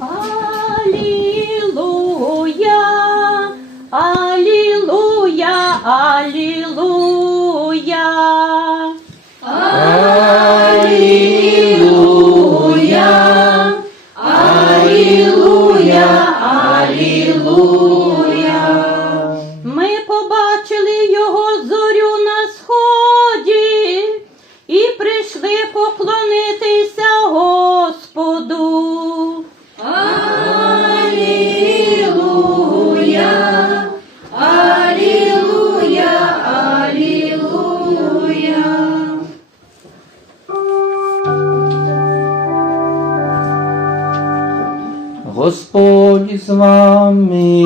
아. Вами.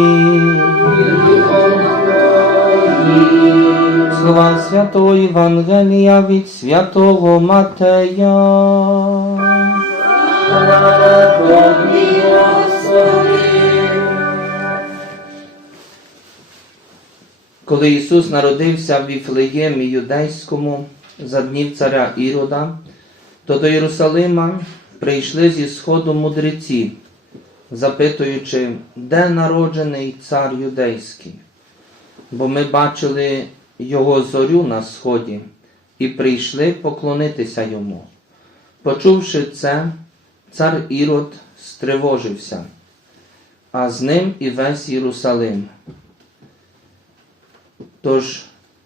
Слова Святого Євангелія від Святого Матея. Коли Ісус народився в Віфлеємі Юдейському за днів царя Ірода, то до Єрусалима прийшли зі сходу мудреці, запитуючи, де народжений цар юдейський. Бо ми бачили його зорю на сході і прийшли поклонитися йому. Почувши це, цар Ірод стривожився, а з ним і весь Єрусалим. Тож,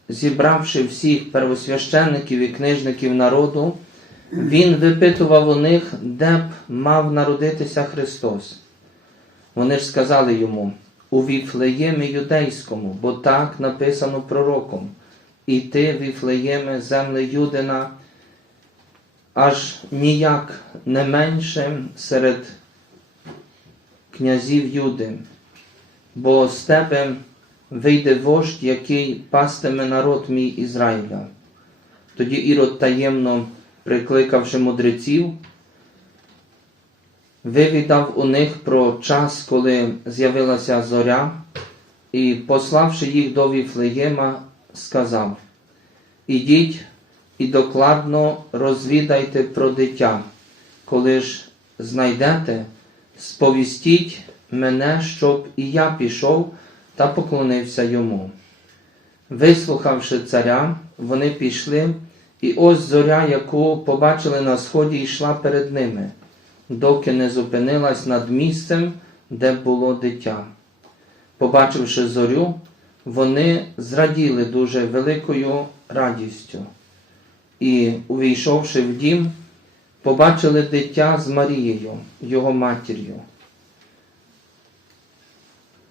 зібравши всіх первосвященників і книжників народу, він випитував у них, де б мав народитися Христос. Вони ж сказали йому у Віфлеємі юдейському, бо так написано пророком. І ти, Віфлеєме, земле Юдина, аж ніяк не менше серед князів Юди, бо з тебе вийде вождь, який пастиме народ мій Ізраїля. Тоді Ірод таємно прикликавши мудреців, вивідав у них про час, коли з'явилася зоря, і, пославши їх до Віфлеєма, сказав: Ідіть і докладно розвідайте про дитя, коли ж знайдете, сповістіть мене, щоб і я пішов та поклонився йому. Вислухавши царя, вони пішли, і ось зоря, яку побачили на сході, йшла перед ними, доки не зупинилась над місцем, де було дитя. Побачивши зорю, вони зраділи дуже великою радістю. І, увійшовши в дім, побачили дитя з Марією, його матір'ю.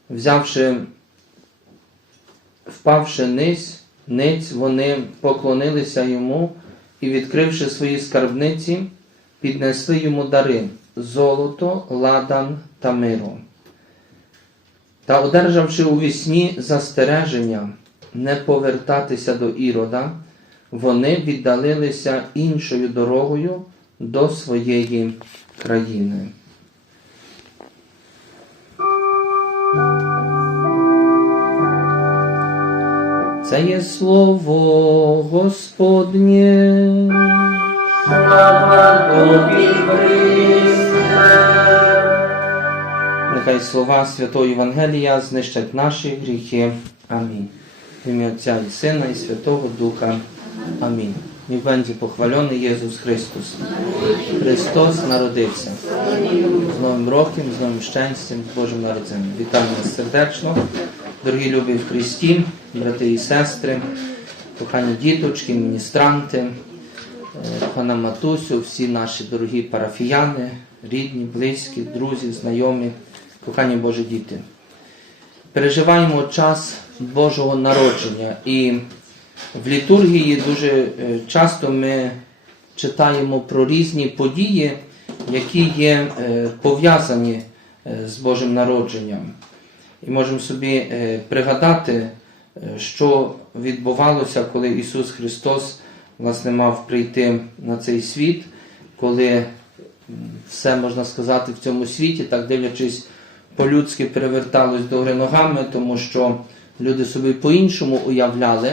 Взявши Впавши ниць, ниць, вони поклонилися йому і, відкривши свої скарбниці, піднесли йому дари золото, ладан та миру. Та, одержавши у вісні застереження не повертатися до Ірода, вони віддалилися іншою дорогою до своєї країни. Це є слово Господнє. Нехай слова Святого Євангелія знищать наші гріхи. Амінь. В ім'я Отця і Сина, і Святого Духа. Амінь. Ні będzie похвалений Єсус Христос. Христос народився. З Новим роком, з новим щастям, з Божим народженням. Вітаю вас сердечно, дорогі любі в Христі, брати і сестри, кохані діточки, міністранти, пана Матусю, всі наші дорогі парафіяни, рідні, близькі, друзі, знайомі, кохані Божі діти. Переживаємо час Божого народження і в літургії дуже е, часто ми читаємо про різні події, які є е, пов'язані е, з Божим народженням. І можемо собі е, пригадати, е, що відбувалося, коли Ісус Христос власне мав прийти на цей світ, коли все можна сказати в цьому світі, так дивлячись по-людськи переверталось до ногами, тому що люди собі по-іншому уявляли,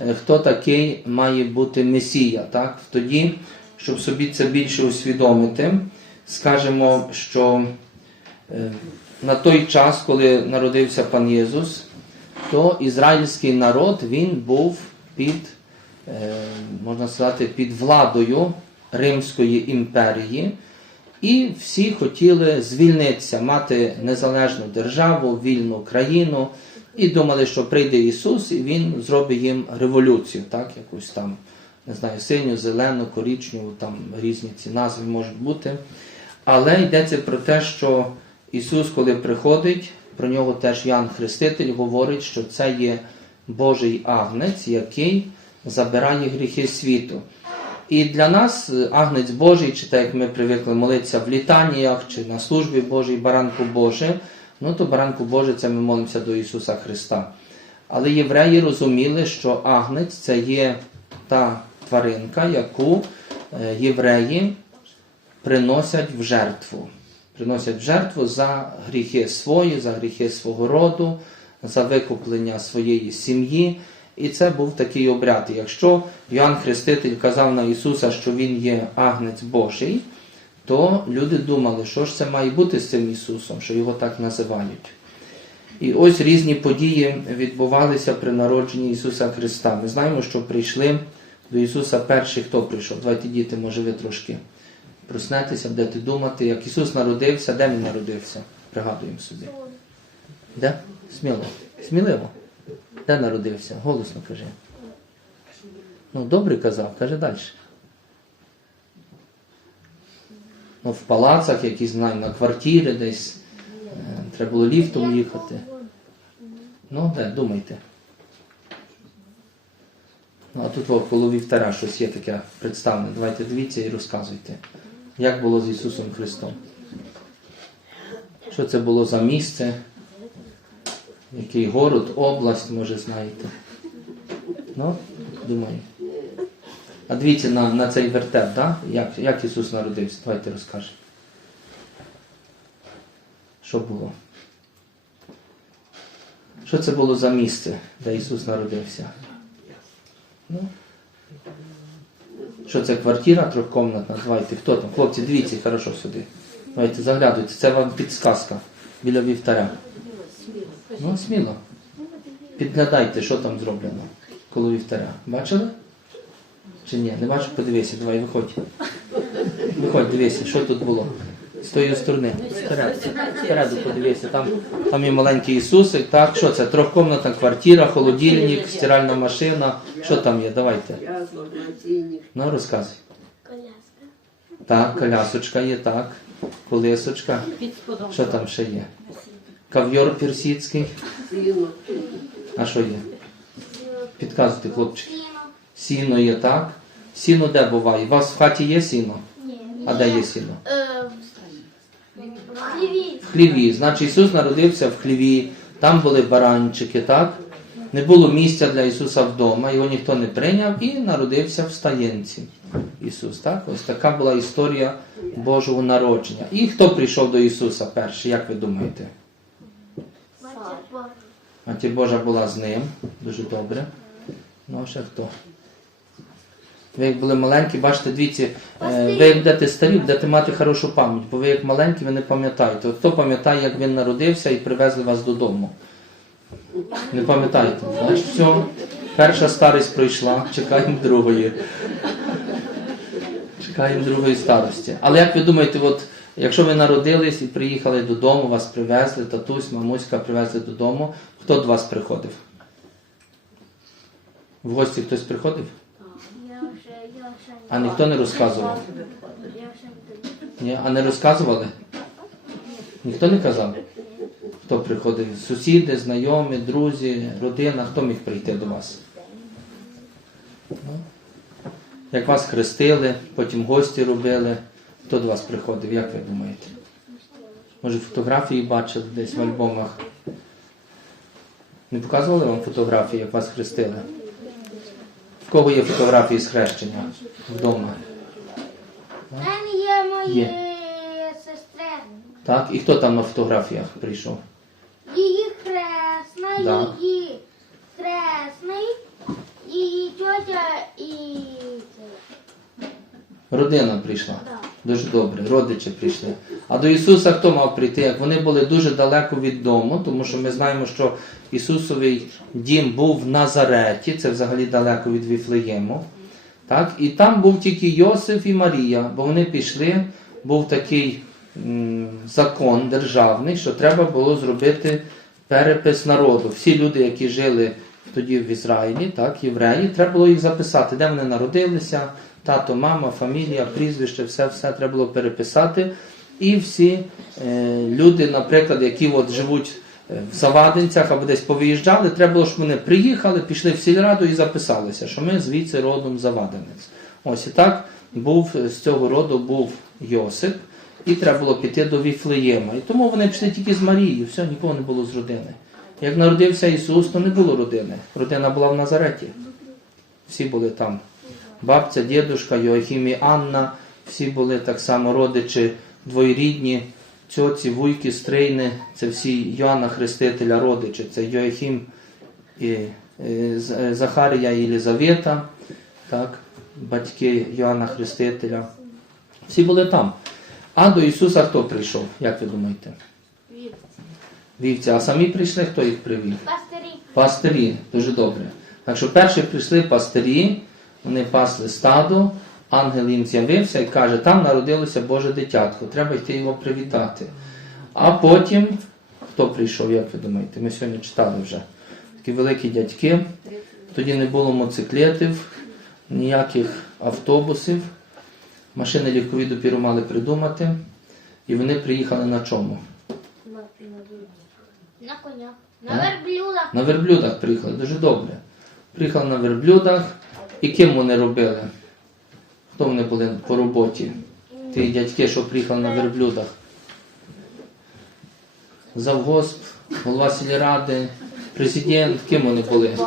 е, хто такий має бути Месія. Так? Тоді, щоб собі це більше усвідомити, скажемо, що Е, На той час, коли народився пан Єсус, то ізраїльський народ він був під, можна сказати, під владою Римської імперії. І всі хотіли звільнитися, мати незалежну державу, вільну країну, і думали, що прийде Ісус, і Він зробить їм революцію, так, якусь там, не знаю, синю, зелену, корічневу, там різні ці назви можуть бути. Але йдеться про те, що Ісус, коли приходить, про нього теж Ян Хреститель говорить, що це є Божий агнець, який забирає гріхи світу. І для нас е, агнець Божий, чи так як ми привикли молитися в літаніях, чи на службі Божій, баранку Боже, ну то баранку Боже це ми молимося до Ісуса Христа. Але євреї розуміли, що агнець це є та тваринка, яку е, євреї приносять в жертву. Приносять в жертву за гріхи свої, за гріхи свого роду, за викуплення своєї сім'ї. І це був такий обряд. Якщо Йоанн Хреститель казав на Ісуса, що Він є агнець Божий, то люди думали, що ж це має бути з цим Ісусом, що його так називають. І ось різні події відбувалися при народженні Ісуса Христа. Ми знаємо, що прийшли до Ісуса перші, хто прийшов. Давайте, діти, може ви трошки проснетеся, будете думати, як Ісус народився, де Він народився? Пригадуємо собі. Де? Сміло. Сміливо. Де народився? Голосно кажи. Ну, добре казав, каже далі. Ну, в палацах, якісь знаю, на квартирі десь. Е, Треба було ліфтом їхати. Ну, де, думайте. Ну, а тут коло вівтара щось є таке представлене. Давайте дивіться і розказуйте. Як було з Ісусом Христом? Що це було за місце? Який город, область, може, знаєте. Ну, думаю. А дивіться на, на цей вертеп, да? як, як Ісус народився? Давайте розкажемо. Що було? Що це було за місце, де Ісус народився? Ну, що це квартира трьохкомнатна? Давайте, хто там? Хлопці, дивіться хорошо сюди. Давайте заглядуйте, це вам підсказка біля вівтаря. Ну, сміло. Підглядайте, що там зроблено коло вівтаря. Бачили? Чи ні? Не бачу? Подивися, давай, виходь. Виходь, дивися, що тут було. З тої сторони. Спереду, спереду подивися. Там, там є маленький Ісусик. Так, що це? Трьохкомнатна квартира, холодильник, стиральна машина. Що там є? Давайте. Ну, розказуй. Коляска. Так, колясочка є, так. Колесочка. Що там ще є? Кав'йор персидський. А що є? Підказуйте, хлопчики. Сіно. Є, так? Сіно де буває? У вас в хаті є сіно? Ні. А де є сіно? Е, в хліві. В хліві. Значить, Ісус народився в хліві, там були баранчики, так? Не було місця для Ісуса вдома, його ніхто не прийняв і народився в стаєнці. Ісус, так? Ось така була історія Божого народження. І хто прийшов до Ісуса перший, як ви думаєте? Матір Божа. Божа була з ним, дуже добре. Ну, а ще хто? Ви як були маленькі, бачите, дивіться, е, ви як будете старі, будете мати хорошу пам'ять, бо ви як маленькі, ви не пам'ятаєте. От хто пам'ятає, як він народився і привезли вас додому? Не пам'ятаєте? Все, перша старість пройшла, чекаємо другої. Чекаємо другої старості. Але як ви думаєте, от якщо ви народились і приїхали додому, вас привезли, татусь, мамуська привезли додому, хто до вас приходив? В гості хтось приходив? А ніхто не розказував? Ні? А не розказували? Ніхто не казав? Хто приходив? Сусіди, знайомі, друзі, родина, хто міг прийти до вас? Ну, Як вас хрестили, потім гості робили, хто до вас приходив, як ви думаєте? Може фотографії бачили десь в альбомах? Не показували вам фотографії, як вас хрестили? В кого є фотографії з хрещення вдома? Мене є мої сестри. Так? І хто там на фотографіях прийшов? Її хресна, Да. її хресний, її тьотя і це. Родина прийшла. Да. Дуже добре, родичі прийшли. А до Ісуса хто мав прийти? Як вони були дуже далеко від дому, тому що ми знаємо, що Ісусовий дім був в Назареті, це взагалі далеко від Віфлеєму. Так? І там був тільки Йосиф і Марія, бо вони пішли, був такий м, закон державний, що треба було зробити перепис народу. Всі люди, які жили тоді в Ізраїлі, так, євреї, треба було їх записати, де вони народилися, тато, мама, фамілія, прізвище, все, все треба було переписати. І всі е, люди, наприклад, які от живуть е, в Завадинцях або десь повиїжджали, треба було, щоб вони приїхали, пішли в сільраду і записалися, що ми звідси родом Завадинець. Ось і так був е, з цього роду був Йосип, і треба було піти до Віфлеєма. І тому вони пішли тільки з Марією, все, нікого не було з родини. Як народився Ісус, то не було родини. Родина була в Назареті. Всі були там. Бабця, дідушка, Йоахім і Анна, всі були так само родичі двоєрідні, цьоці, вуйки, стрийни, це всі Йоанна Хрестителя родичі. Це Йоахім і е, Захарія і Єлизавета, так, батьки Йоанна Хрестителя. Всі були там. А до Ісуса хто прийшов? Як ви думаєте? Вівці. А самі прийшли, хто їх привів? Пастирі. Пастирі, дуже добре. Так що перші прийшли пастирі, вони пасли стадо, ангел їм з'явився і каже, там народилося Боже дитятко, треба йти його привітати. А потім, хто прийшов, як ви думаєте? Ми сьогодні читали вже. Такі великі дядьки, тоді не було моциклетів, ніяких автобусів, машини легкові допіру мали придумати, і вони приїхали на чому? На конях. На верблюдах. На верблюдах приїхали, дуже добре. Приїхали на верблюдах. І ким вони робили? Хто вони були по роботі? Ті дядьки, що приїхали на верблюдах. Завгосп, голова сільради, президент, ким вони були?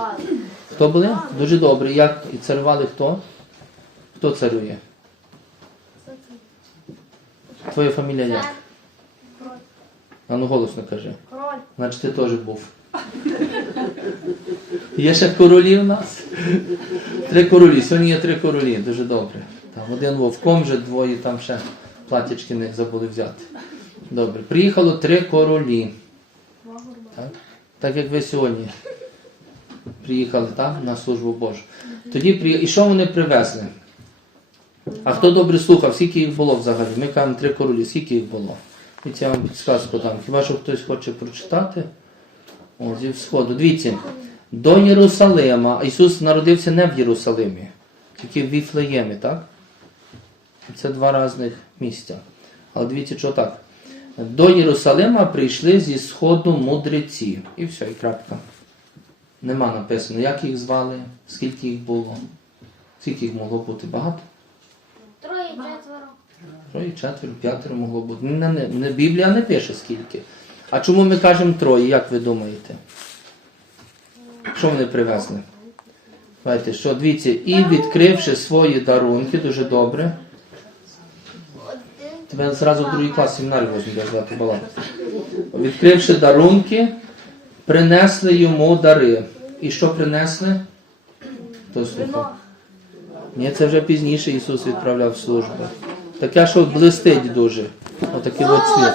Хто були? Дуже добре. Як і царювали хто? Хто царює? Твоя фамілія як? А ну голосно кажи. Король. Значить, ти теж був. Є ще королі в нас? Три королі. Сьогодні є три королі, дуже добре. Там один вовком вже, двоє там ще платячки не забули взяти. Добре. Приїхало три королі. Так, так як ви сьогодні приїхали так, на службу Божу. Тоді при... І що вони привезли? А хто добре слухав, скільки їх було взагалі? Ми кажемо три королі, скільки їх було? І я вам підсказку дам. Хіба що хтось хоче прочитати? О, зі сходу. Дивіться, до Єрусалима. Ісус народився не в Єрусалимі, тільки в Віфлеємі, так? Це два різних місця. Але дивіться, що так. До Єрусалима прийшли зі сходу мудреці. І все, і крапка. Нема написано, як їх звали, скільки їх було. Скільки їх могло бути? Багато? Троє, четверо. Троє, четверо, п'ятеро могло бути. Не, не, не, Біблія не пише скільки. А чому ми кажемо троє, як ви думаєте? Що вони привезли? Давайте, що, дивіться, і відкривши свої дарунки, дуже добре. Тебе зразу в другий клас семінарі возьмуть звати баланс. Відкривши дарунки, принесли йому дари. І що принесли? Хто слухав? Ні, це вже пізніше Ісус відправляв в службу. Таке, що блистить дуже. Отакий от світ.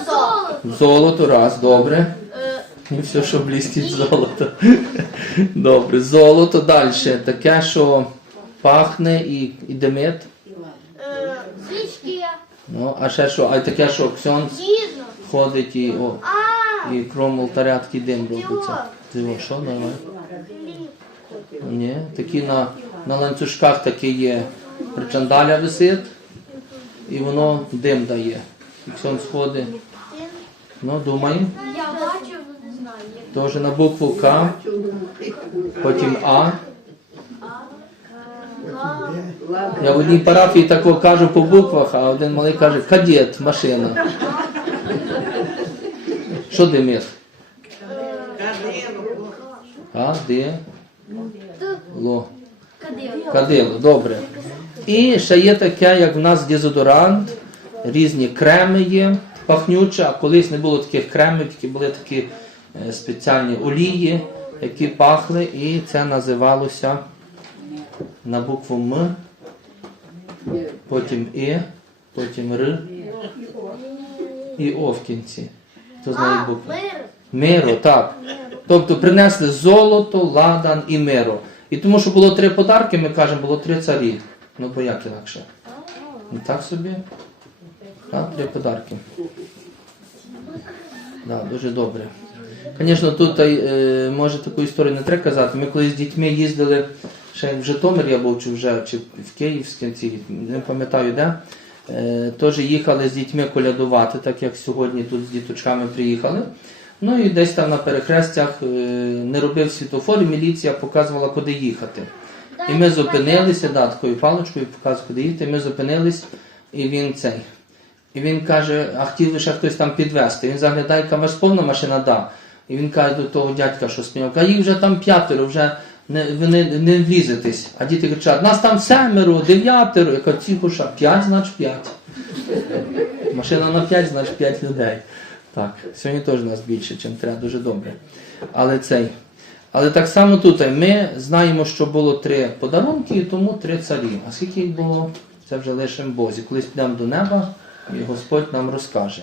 Золото, раз, добре. І все, що блістить золото. Добре, золото далі. Таке, що пахне і, і димить. Е, Ну, а ще що, а таке, що Дійсно. ходить і, о, і кром алтаря такий дим робиться. Диво, що давай? Ні, такі на, на ланцюжках такі є. Причандаля висить, і воно дим дає. І ксьонц ходить. Ну, думаю. Я бачив, не знаю. Теж на букву К, потім А. Я в одній парафії такого кажу по буквах, а один малий каже кадет, машина. Що димить? А, де? Ло. Кадило. Кадило, добре. І ще є таке, як в нас дезодорант, різні креми є, пахнючі, а колись не було таких кремів, тільки були такі спеціальні олії, які пахли, і це називалося на букву М, потім І, потім Р і О в кінці. Хто знає А, букви? Миро, так. Тобто принесли золото, ладан і миро. І тому, що було три подарки, ми кажемо, було три царі. Ну, бо як інакше? Ну так собі. Так, три подарки. Да, дуже добре. Звісно, тут е, може таку історію не треба казати. Ми коли з дітьми їздили, ще в Житомир я був, чи вже чи в Київській, не пам'ятаю де. Е, теж їхали з дітьми колядувати, так як сьогодні тут з діточками приїхали. Ну і десь там на перехрестях е, не робив світофор, міліція показувала, куди їхати. І ми зупинилися, да, такою паличкою показував, куди їхати. І ми зупинились, і він цей. І він каже, а хотів лише хтось там підвезти. Він заглядає, яка вас повна машина, да. І він каже до того дядька, що стояв, а їх вже там п'ятеро, вже не, ви не, не влізетесь. А діти кричать, нас там семеро, дев'ятеро. Я кажу, тихо, що, п'ять, значить п'ять. Машина на п'ять, значить п'ять людей. Так, сьогодні теж нас більше, ніж треба, дуже добре. Але цей. Але так само тут ми знаємо, що було три подарунки, і тому три царі. А скільки їх було, це вже лишимо Бозі. Колись підемо до неба, і Господь нам розкаже.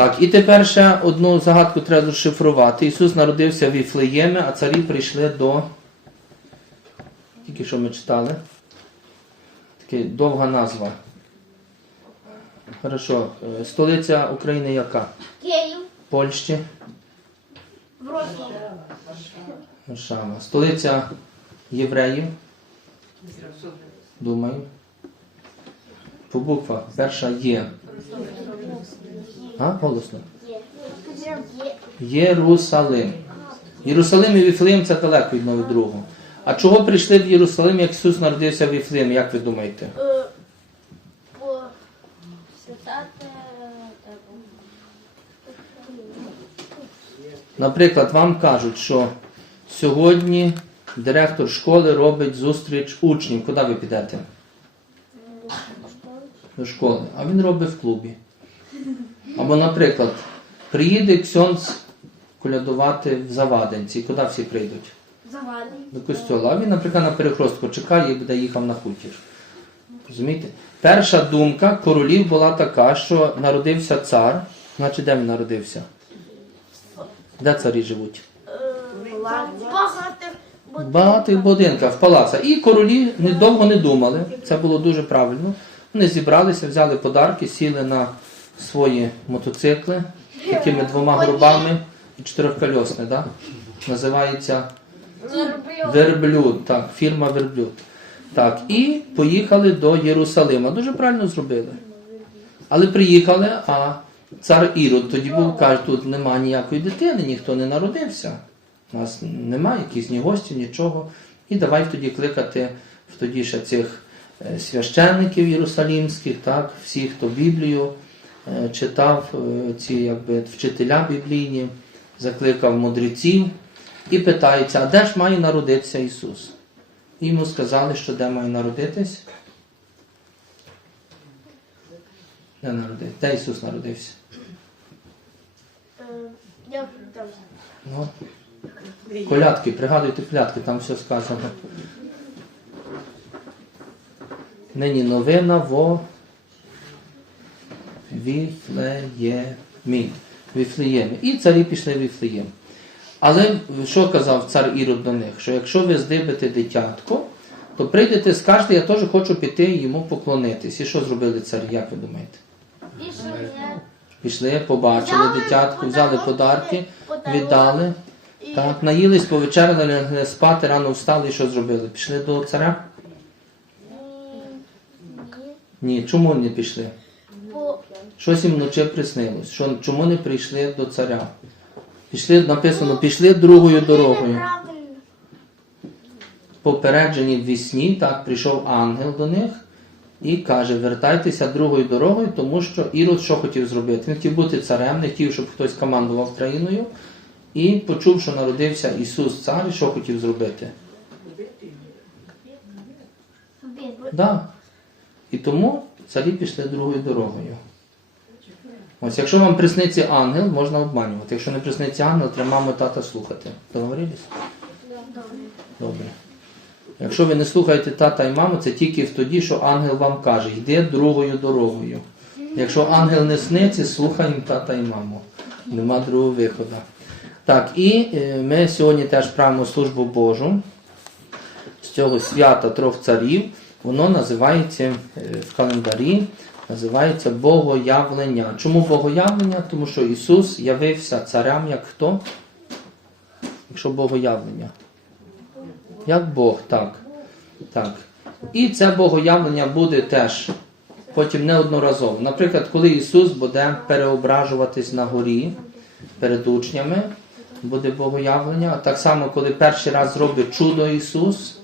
Так, і тепер ще одну загадку треба розшифрувати. Ісус народився в Віфлеємі, а царі прийшли до. Тільки що ми читали. Така довга назва. Хорошо. Е, Столиця України яка? Київ. Польщі. Вроцлав. Варшава. Столиця євреїв. Думаю. По буквах. Перша є. А, голосно. Єрусалим. Єрусалим і Віфлеєм це далеко від одного другого. А чого прийшли в Єрусалим, як Ісус народився в Віфлеємі, як ви думаєте? Е, святати Наприклад, вам кажуть, що сьогодні директор школи робить зустріч учнів. Куди ви підете? До школи. А він робить в клубі. Або, наприклад, приїде Ксьонц колядувати в Заваденці. Куди всі прийдуть? завади. До костьола. А він, наприклад, на перехрестку чекає і буде їхав на хутір. Розумієте? Перша думка королів була така, що народився цар. Значить, де він народився? Де царі живуть? В багатих будинках, в палацах. І королі недовго не думали, це було дуже правильно. Вони зібралися, взяли подарки, сіли на свої мотоцикли такими двома грубами і чотирьохкольосне, да? називається Верблюд, так, фірма Верблюд. Так, і поїхали до Єрусалима. Дуже правильно зробили. Але приїхали, а цар Ірод тоді був, каже, тут нема ніякої дитини, ніхто не народився. У нас немає якихось ні гостів, нічого. І давай тоді кликати в тоді ще цих священників єрусалімських, так, всіх, хто Біблію е, читав, е, ці якби, вчителя біблійні, закликав мудреців і питається, а де ж має народитися Ісус? І йому сказали, що де має народитись? Де народився? Де Ісус народився? Е, Ну, колядки, пригадуйте колядки, там все сказано. Нині новина во Віфлеємі. Віфлеємі. І царі пішли в Віфлеєм. Але що казав цар Ірод до них? Що якщо ви здибите дитятко, то прийдете, скажете, я теж хочу піти йому поклонитись. І що зробили царі, як ви думаєте? Пішли. Пішли, побачили дитятку, взяли подарки, віддали. І Так, наїлись, повечеряли, лягли спати, рано встали і що зробили? Пішли до царя? Ні. Чому не пішли? По Щось їм вночі приснилось. Що, чому не прийшли до царя? Пішли, написано, пішли другою дорогою. Попереджені в вісні, так, прийшов ангел до них і каже, вертайтеся другою дорогою, тому що Ірод що хотів зробити? Він хотів бути царем, не хотів, щоб хтось командував країною. І почув, що народився Ісус цар, і що хотів зробити? Да. І тому царі пішли другою дорогою. Ось, якщо вам присниться ангел, можна обманювати. Якщо не присниться ангел, треба маму тата слухати. Договорились? Добре. Якщо ви не слухаєте тата і маму, це тільки тоді, що ангел вам каже, йди другою дорогою. Якщо ангел не сниться, слухаємо тата і маму. Нема другого виходу. Так, і е, ми сьогодні теж правимо службу Божу з цього свята трьох царів. Воно називається е, в календарі, називається Богоявлення. Чому Богоявлення? Тому що Ісус явився царям як хто? Якщо Богоявлення. Як Бог, так. так. І це Богоявлення буде теж потім неодноразово. Наприклад, коли Ісус буде переображуватись на горі перед учнями, буде Богоявлення. Так само, коли перший раз зробить чудо Ісус,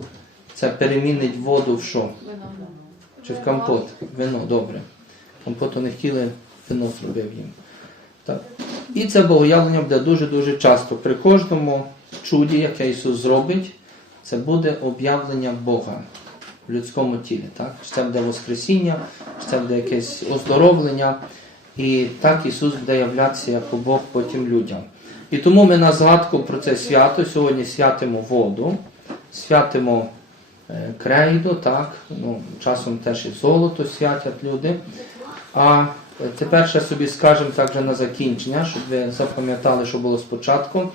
це перемінить воду в що? Чи в компот? Вино, добре. Компоту не хотіли, вино зробив їм. Так. І це богоявлення буде дуже-дуже часто. При кожному чуді, яке Ісус зробить, це буде об'явлення Бога в людському тілі. Так? Це буде Воскресіння, це буде якесь оздоровлення. І так Ісус буде являтися як Бог потім людям. І тому ми на згадку про це свято сьогодні святимо воду, святимо крейду, так, ну, часом теж і золото святять люди. А е, тепер ще собі скажемо так на закінчення, щоб ви запам'ятали, що було спочатку,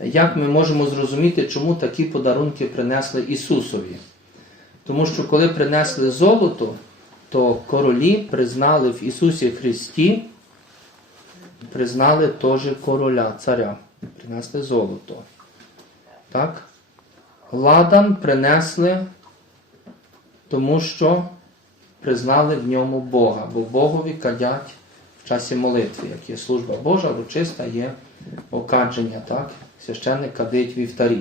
як ми можемо зрозуміти, чому такі подарунки принесли Ісусові. Тому що коли принесли золото, то королі признали в Ісусі Христі, признали теж короля, царя. Принесли золото. Так? Ладан принесли, тому що признали в ньому Бога, бо Богові кадять в часі молитви, як є служба Божа, урочиста є окадження, так? Священник кадить вівтарі.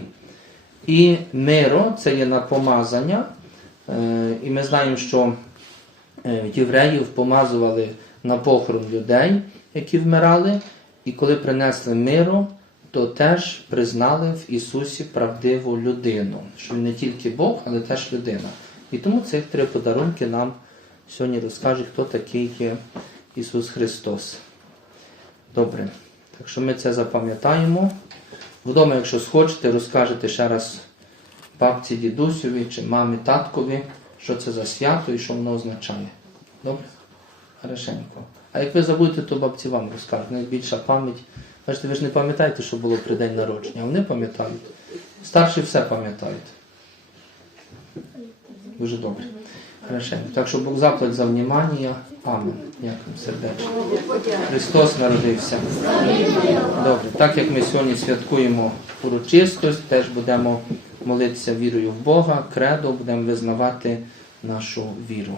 І миро це є напомазання. Е, І ми знаємо, що е, євреїв помазували на похорон людей, які вмирали, і коли принесли миру, то теж признали в Ісусі правдиву людину, що Він не тільки Бог, але теж людина. І тому цих три подарунки нам сьогодні розкаже, хто такий є Ісус Христос. Добре. Так що ми це запам'ятаємо. Вдома, якщо схочете, розкажете ще раз бабці, дідусеві чи мамі, таткові, що це за свято і що воно означає. Добре? Хорошенько. А як ви забудете, то бабці вам розкажуть. Найбільша пам'ять. Бачите, ви ж не пам'ятаєте, що було при день народження, вони пам'ятають. Старші все пам'ятають. Дуже добре. Хорошенько. Так що Бог заплать за внимання. Амен. Дякую сердечно. Христос народився. Добре, так як ми сьогодні святкуємо урочистость, теж будемо молитися вірою в Бога, кредо, будемо визнавати нашу віру.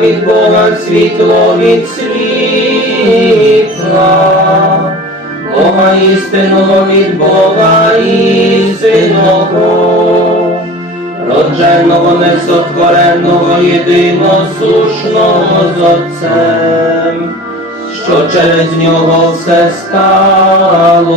Від Бога, світло від світла, Бога істинного від Бога істинного, родженого, несотвореного, єдиносушного з Отцем, що через нього все сталося.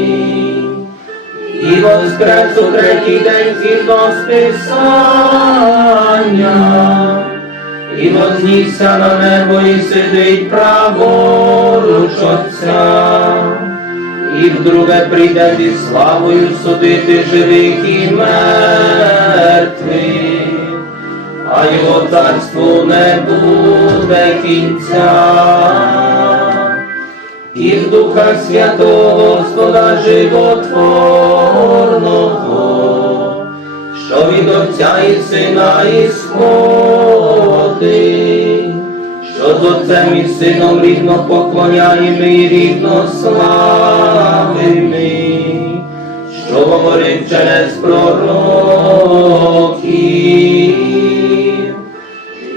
І воскрес у третій день згідно з Писання, і вознісся на небо і сидить праворуч Отця, і вдруге прийде зі славою судити живих і мертвих, а його царству не буде кінця. І в Духа Святого Господа Животворного, що від Отця і Сина ісходить, що з Отцем і Сином рівно поклоняємо і рівно славимо, що говорив через пророків.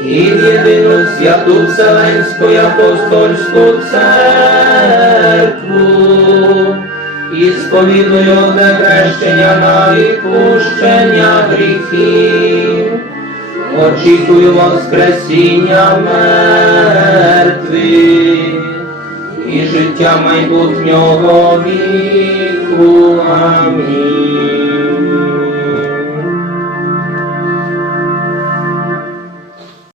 І в єдину святу Вселенську апостольську церкву, і сповідую одне хрещення на відпущення гріхів, очікую Воскресіння мертвих і життя майбутнього віку. Амінь.